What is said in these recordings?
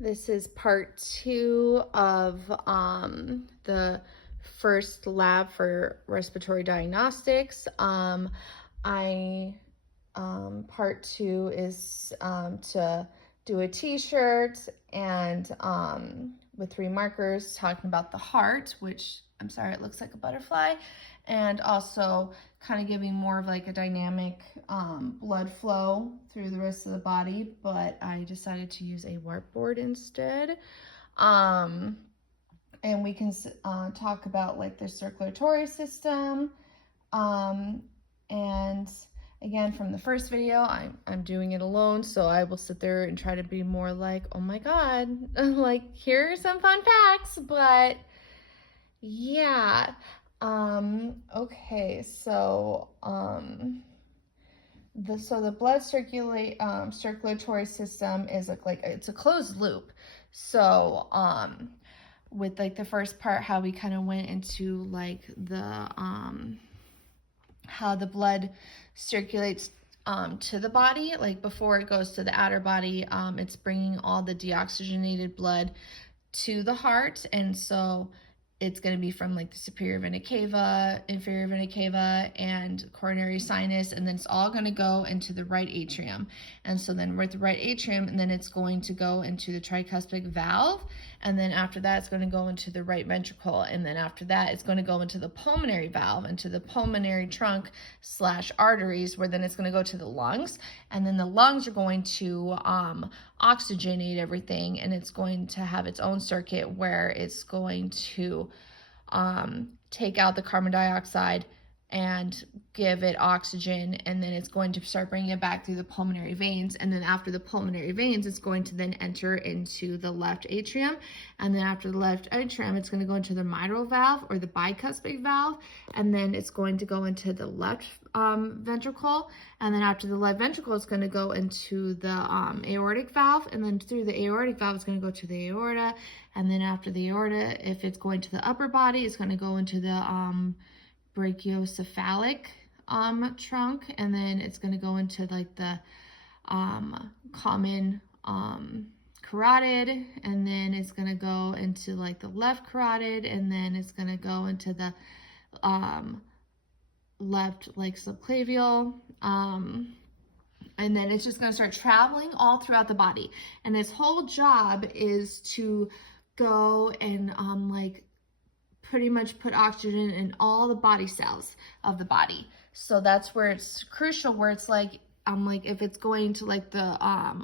This is part 2 of the first lab for respiratory diagnostics. I Part 2 is to do a t-shirt and with 3 markers talking about the heart, which I'm sorry, it looks like a butterfly, and also kind of giving more of like a dynamic blood flow through the rest of the body, but I decided to use a whiteboard instead. Um, and we can talk about like the circulatory system. And again, from the first video, I'm doing it alone, so I will sit there and try to be more like, oh my God, like here are some fun facts, but yeah. Okay, so the blood circulatory system is like it's a closed loop. So with like the first part, how we kind of went into like the how the blood circulates to the body, like before it goes to the outer body, it's bringing all the deoxygenated blood to the heart, and so it's going to be from like the superior vena cava, inferior vena cava, and coronary sinus, and then it's all going to go into the right atrium. And so then with the right atrium, and then it's going to go into the tricuspid valve, and then after that it's going to go into the right ventricle, and then after that it's going to go into the pulmonary valve, into the pulmonary trunk slash arteries, where then it's going to go to the lungs, and then the lungs are going to oxygenate everything, and it's going to have its own circuit where it's going to take out the carbon dioxide and give it oxygen, and then it's going to start bringing it back through the pulmonary veins, and then after the pulmonary veins it's going to then enter into the left atrium, and then after the left atrium it's going to go into the mitral valve or the bicuspid valve, and then it's going to go into the left ventricle, and then after the left ventricle it's going to go into the aortic valve, and then through the aortic valve it's going to go to the aorta, and then after the aorta, if it's going to the upper body, it's going to go into the brachiocephalic trunk, and then it's going to go into like the common carotid, and then it's going to go into like the left carotid, and then it's going to go into the left like subclavial, and then it's just going to start traveling all throughout the body, and its whole job is to go and like pretty much put oxygen in all the body cells of the body. So that's where it's crucial, where it's like if it's going to like the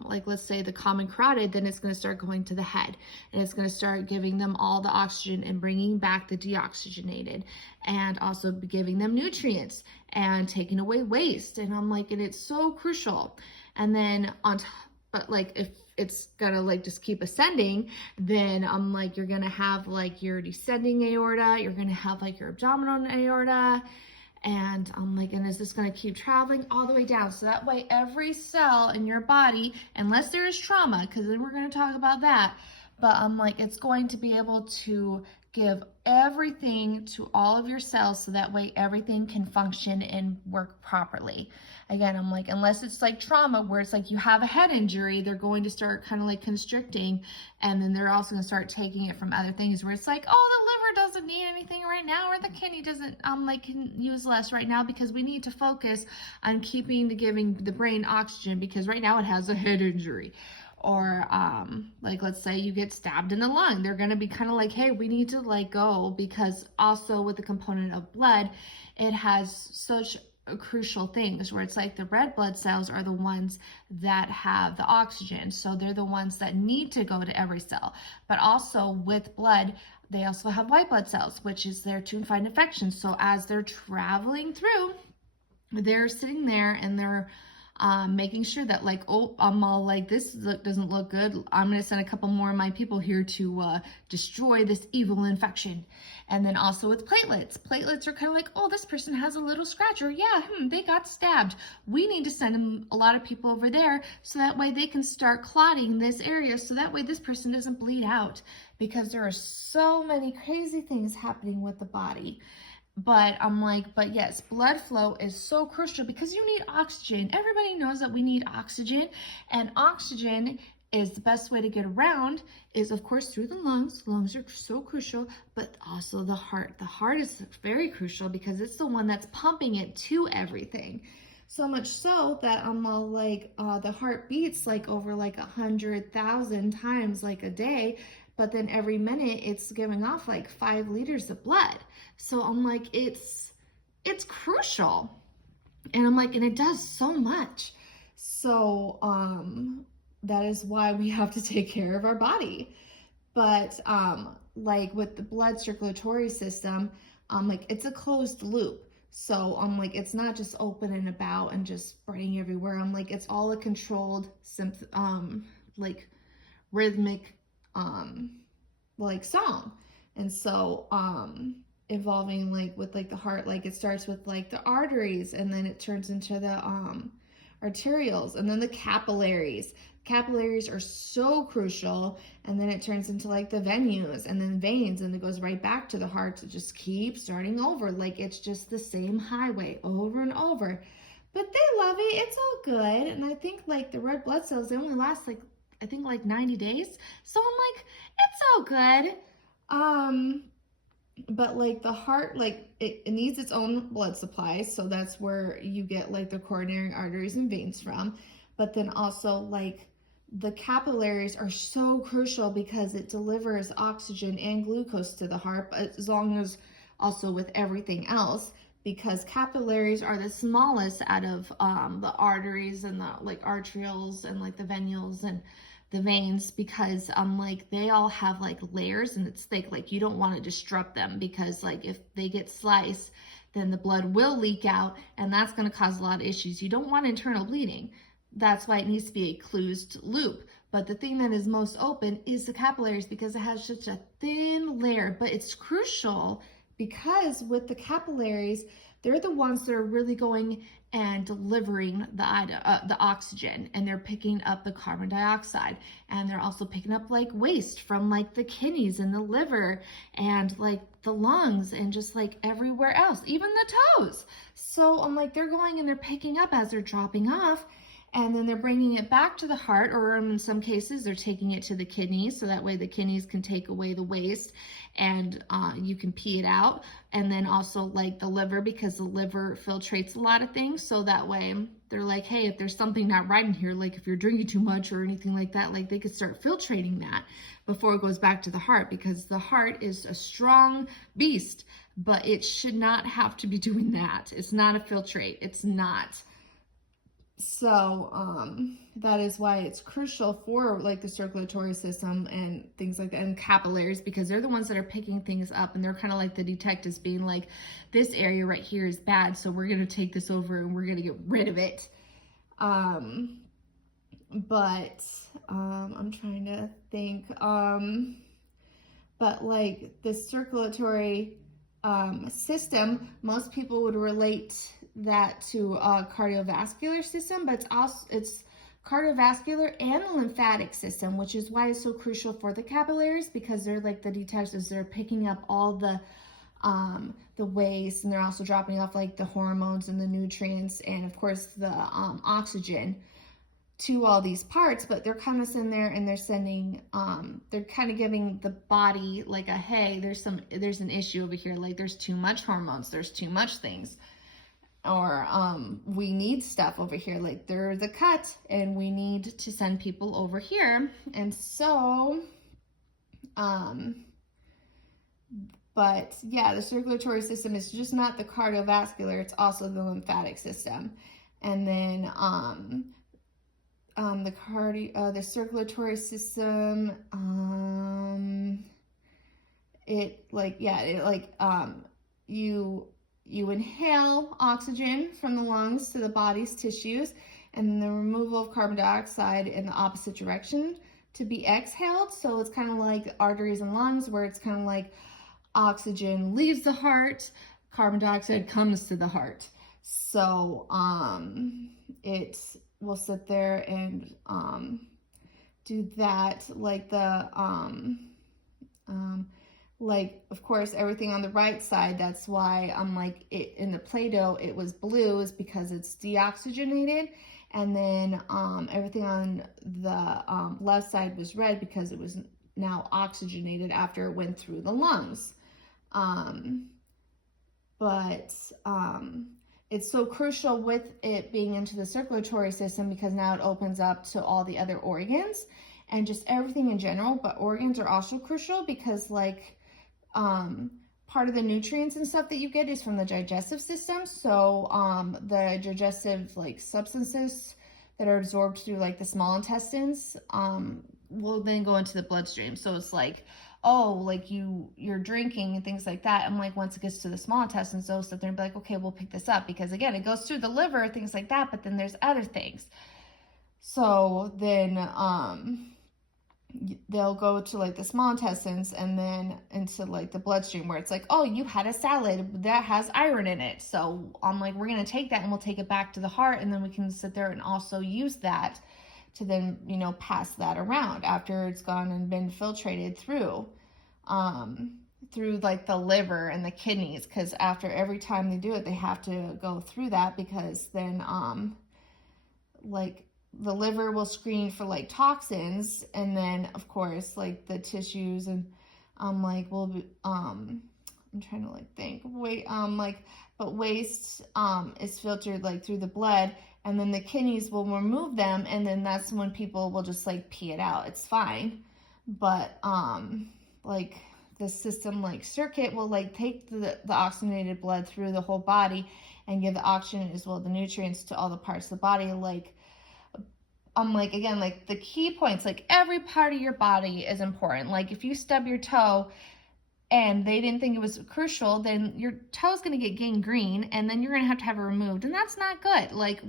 like let's say the common carotid, then it's going to start going to the head, and it's going to start giving them all the oxygen and bringing back the deoxygenated, and also giving them nutrients and taking away waste. And and it's so crucial. And then on top, but like if it's gonna like just keep ascending, then you're gonna have like your descending aorta, you're gonna have like your abdominal aorta, and and it's just gonna keep traveling all the way down. So that way every cell in your body, unless there is trauma, because then we're gonna talk about that, but it's going to be able to give everything to all of your cells, so that way everything can function and work properly. Again, unless it's like trauma, where it's like you have a head injury, they're going to start kind of like constricting, and then they're also going to start taking it from other things, where it's like, oh, the liver doesn't need anything right now, or the kidney doesn't can use less right now, because we need to focus on giving the brain oxygen, because right now it has a head injury. Or like let's say you get stabbed in the lung, they're going to be kind of like, hey, we need to like go, because also with the component of blood, it has such crucial things, where it's like the red blood cells are the ones that have the oxygen, so they're the ones that need to go to every cell. But also with blood, they also have white blood cells, which is there to fight infections. So as they're traveling through, they're sitting there and they're making sure that like, oh, I'm all like, this doesn't look good, I'm going to send a couple more of my people here to destroy this evil infection. And then also with platelets are kind of like, oh, this person has a little scratch, or yeah, they got stabbed, we need to send them a lot of people over there, so that way they can start clotting this area, so that way this person doesn't bleed out, because there are so many crazy things happening with the body. But but yes, blood flow is so crucial, because you need oxygen. Everybody knows that we need oxygen, and oxygen is the best way to get around is, of course, through the lungs. Lungs are so crucial, but also the heart. The heart is very crucial because it's the one that's pumping it to everything. So much so that I'm all like, the heart beats like over like 100,000 times like a day, but then every minute it's giving off like 5 liters of blood. So I'm like, it's crucial. And I'm like, and it does so much. So that is why we have to take care of our body. But like with the blood circulatory system, like it's a closed loop. So I'm like, it's not just open and about and just spreading everywhere. I'm like, it's all a controlled, like rhythmic, like song. And so involving like with like the heart, like it starts with like the arteries, and then it turns into the arterioles, and then the capillaries. Capillaries are so crucial, and then it turns into like the venues, and then veins, and it goes right back to the heart to just keep starting over. Like it's just the same highway over and over. But they love it. It's all good. And I think like the red blood cells, they only last like, I think like 90 days. So I'm like, it's all good. But like the heart, like it needs its own blood supply. So that's where you get like the coronary arteries and veins from. But then also like the capillaries are so crucial because it delivers oxygen and glucose to the heart, but as long as also with everything else, because capillaries are the smallest out of the arteries and the like arterioles and like the venules and the veins, because like they all have like layers and it's thick. Like you don't want to disrupt them, because like if they get sliced, then the blood will leak out, and that's going to cause a lot of issues. You don't want internal bleeding. That's why it needs to be a closed loop. But the thing that is most open is the capillaries, because it has such a thin layer. But it's crucial because with the capillaries, they're the ones that are really going and delivering the oxygen, and they're picking up the carbon dioxide, and they're also picking up like waste from like the kidneys and the liver and like the lungs and just like everywhere else, even the toes. So I'm like, they're going and they're picking up as they're dropping off, and then they're bringing it back to the heart, or in some cases they're taking it to the kidneys, so that way the kidneys can take away the waste and you can pee it out. And then also like the liver, because the liver filtrates a lot of things, so that way they're like, hey, if there's something not right in here, like if you're drinking too much or anything like that, like they could start filtrating that before it goes back to the heart, because the heart is a strong beast, but it should not have to be doing that. It's not a filtrate. It's not. So that is why it's crucial for like the circulatory system and things like that, and capillaries, because they're the ones that are picking things up, and they're kind of like the detectives, being like, this area right here is bad, so we're going to take this over and we're going to get rid of it. But I'm trying to think, but like the circulatory system, most people would relate that to a cardiovascular system, but it's cardiovascular and the lymphatic system, which is why it's so crucial for the capillaries, because they're like the detectives. They're picking up all the waste, and they're also dropping off like the hormones and the nutrients, and of course the oxygen to all these parts. But they're kind of sitting there and they're sending they're kind of giving the body like a, hey, there's an issue over here, like there's too much hormones, there's too much things, or we need stuff over here, like there's a cut and we need to send people over here. And so but yeah, the circulatory system is just not the cardiovascular, it's also the lymphatic system. And then the circulatory system, you inhale oxygen from the lungs to the body's tissues, and then the removal of carbon dioxide in the opposite direction to be exhaled. So it's kind of like arteries and lungs, where it's kind of like oxygen leaves the heart, carbon dioxide comes to the heart. So it will sit there and do that, like the like, of course, everything on the right side, that's why I'm like, it in the Play-Doh it was blue, is because it's deoxygenated, And then everything on the left side was red because it was now oxygenated after it went through the lungs. But it's so crucial with it being into the circulatory system because now it opens up to all the other organs and just everything in general. But organs are also crucial because like part of the nutrients and stuff that you get is from the digestive system. So the digestive like substances that are absorbed through like the small intestines will then go into the bloodstream. So it's like, oh, like you're drinking and things like that. And like once it gets to the small intestines, they'll sit there and be like, okay, we'll pick this up because again, it goes through the liver, things like that. But then there's other things. So then they'll go to like the small intestines and then into like the bloodstream where it's like, oh, you had a salad that has iron in it. So I'm like, we're going to take that and we'll take it back to the heart. And then we can sit there and also use that to then, you know, pass that around after it's gone and been filtrated through like the liver and the kidneys. Cause after every time they do it, they have to go through that because then, like, the liver will screen for like toxins, and then of course like the tissues and like will be, I'm trying to like think but waste is filtered like through the blood, and then the kidneys will remove them, and then that's when people will just like pee it out. It's fine, but like the system like circuit will like take the oxygenated blood through the whole body and give the oxygen as well the nutrients to all the parts of the body. Like like again, like the key points, like every part of your body is important. Like if you stub your toe and they didn't think it was crucial, then your toe's going to get gangrene and then you're going to have it removed, and that's not good. Like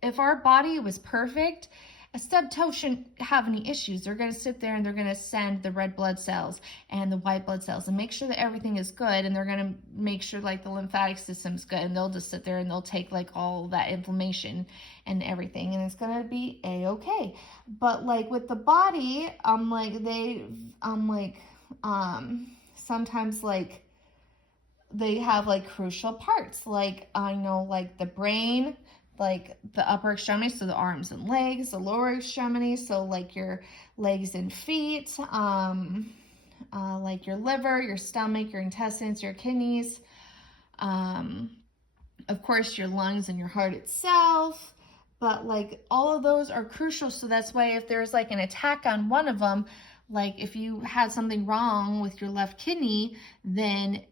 if our body was perfect, a stubbed toe shouldn't have any issues. They're going to sit there and they're going to send the red blood cells and the white blood cells and make sure that everything is good, and they're going to make sure like the lymphatic system's good, and they'll just sit there and they'll take like all that inflammation and everything, and it's going to be a-okay. But like with the body, sometimes like they have like crucial parts. Like I know like the brain, like the upper extremities, so the arms and legs, the lower extremities, so like your legs and feet, like your liver, your stomach, your intestines, your kidneys, of course your lungs and your heart itself. But like all of those are crucial, so that's why if there's like an attack on one of them, like if you had something wrong with your left kidney, then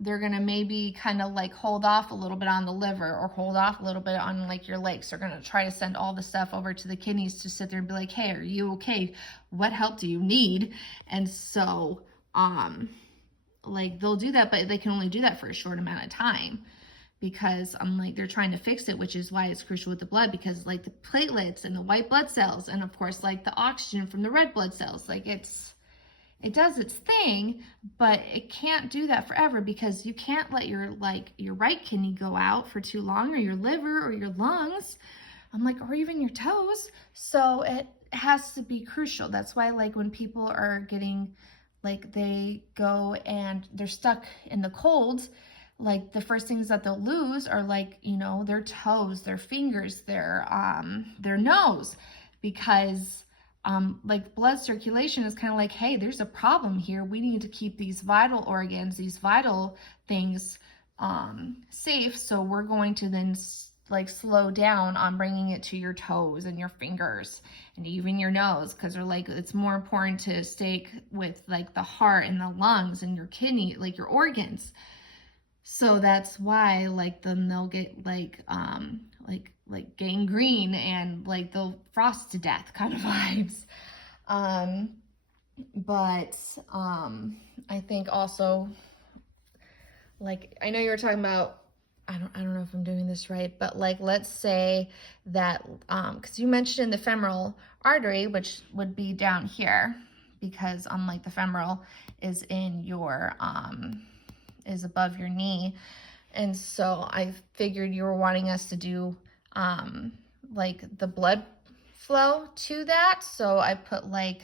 they're gonna maybe kind of like hold off a little bit on the liver or hold off a little bit on like your legs. They're gonna try to send all the stuff over to the kidneys to sit there and be like, hey, are you okay? What help do you need? And so like they'll do that, but they can only do that for a short amount of time because like they're trying to fix it, which is why it's crucial with the blood, because like the platelets and the white blood cells and of course like the oxygen from the red blood cells, like it does its thing, but it can't do that forever because you can't let your right kidney go out for too long, or your liver or your lungs, or even your toes. So it has to be crucial. That's why like when people are getting like they go and they're stuck in the cold, like the first things that they'll lose are like, you know, their toes, their fingers, their nose, because like blood circulation is kind of like, hey, there's a problem here. We need to keep these vital organs, these vital things safe. So we're going to then like slow down on bringing it to your toes and your fingers and even your nose, because they're like, it's more important to stay with like the heart and the lungs and your kidney, like your organs. So that's why like then they'll get like gangrene and like they'll frost to death kind of vibes. But I think also, like, I know you were talking about, I don't know if I'm doing this right, but like, let's say that, cause you mentioned the femoral artery, which would be down here, because like the femoral is in your, is above your knee. And so I figured you were wanting us to do like the blood flow to that. So I put like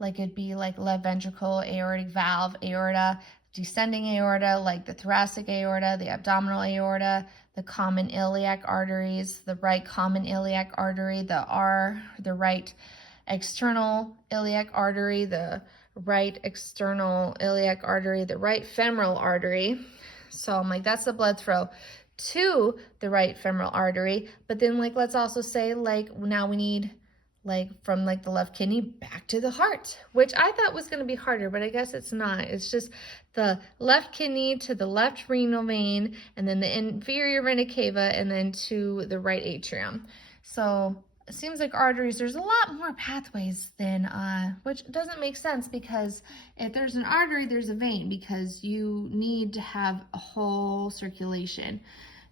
it'd be like left ventricle, aortic valve, aorta, descending aorta, like the thoracic aorta, the abdominal aorta, the common iliac arteries, the right common iliac artery, the right external iliac artery, the right external iliac artery, the right femoral artery. So I'm like, that's the blood flow to the right femoral artery. But then like, let's also say like, now we need like from like the left kidney back to the heart, which I thought was going to be harder, but I guess it's not. It's just the left kidney to the left renal vein, and then the inferior vena cava, and then to the right atrium. So it seems like arteries, there's a lot more pathways than, which doesn't make sense, because if there's an artery, there's a vein, because you need to have a whole circulation.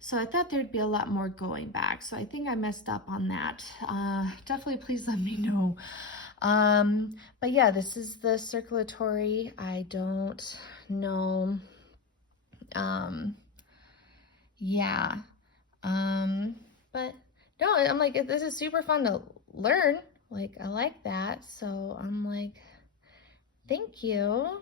So I thought there'd be a lot more going back. So I think I messed up on that. Definitely please let me know. But yeah, this is the circulatory. I don't know. Yeah. But no, I'm like, this is super fun to learn. Like, I like that. So I'm like, thank you.